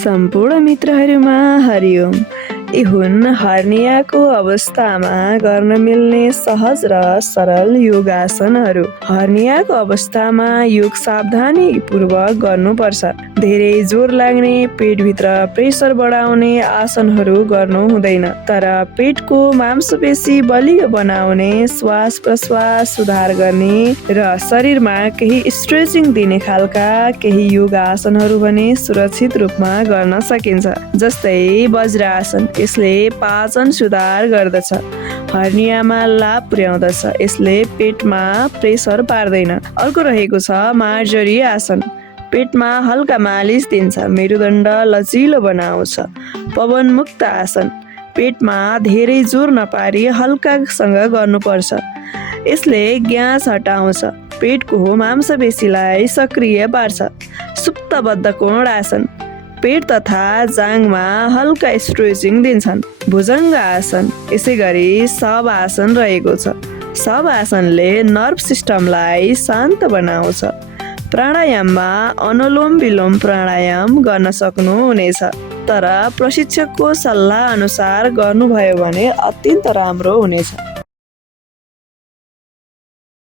सम्पूर्ण मित्रहरूमा हरिओम। यी हुन् हर्नियाको अवस्थामा गर्न मिल्ने सहज र सरल योगासनहरू। हर्नियाको अवस्थामा योग सावधानीपूर्वक गर्नुपर्छ। धेरै जोर लाग्ने, पेटभित्र प्रेसर बढाउने आसनहरू गर्नु हुँदैन। तर पेटको मांसपेशी बलियो बनाउने, श्वास प्रश्वास सुधार गर्ने र शरीरमा केही स्ट्रेचिङ दिने खालका केही योगासनहरू भने सुरक्षित रूपमा गर्न सकिन्छ। जस्तै वज्रासन, यसले पाचन सुधार गर्दछ, हर्नियामा लाभ पुर्याउँदछ, यसले पेटमा प्रेसर पार्दैन। अर्को रहेको छ मार्जरी आसन, पेटमा हल्का मालिस दिन्छ, मेरुदण्ड लचिलो बनाउँछ। पवन मुक्त आसन, पेटमा धेरै जोर नपारी हल्कासँग गर्नुपर्छ, यसले ग्यास हटाउँछ, पेटको मांसपेशीलाई सक्रिय पार्छ। सुप्तबद्ध कोण आसन, पेट तथा जाँघमा हल्का स्ट्रेचिङ दिन्छन्। भुजङ्ग आसन, यसै गरी शव आसन रहेको छ। शव आसनले नर्भ सिस्टमलाई शान्त बनाउँछ। प्राणायाममा अनुलोम विलोम प्राणायाम गर्न सक्नुहुनेछ, तर प्रशिक्षकको सल्लाह अनुसार गर्नुभयो भने अत्यन्त राम्रो हुनेछ।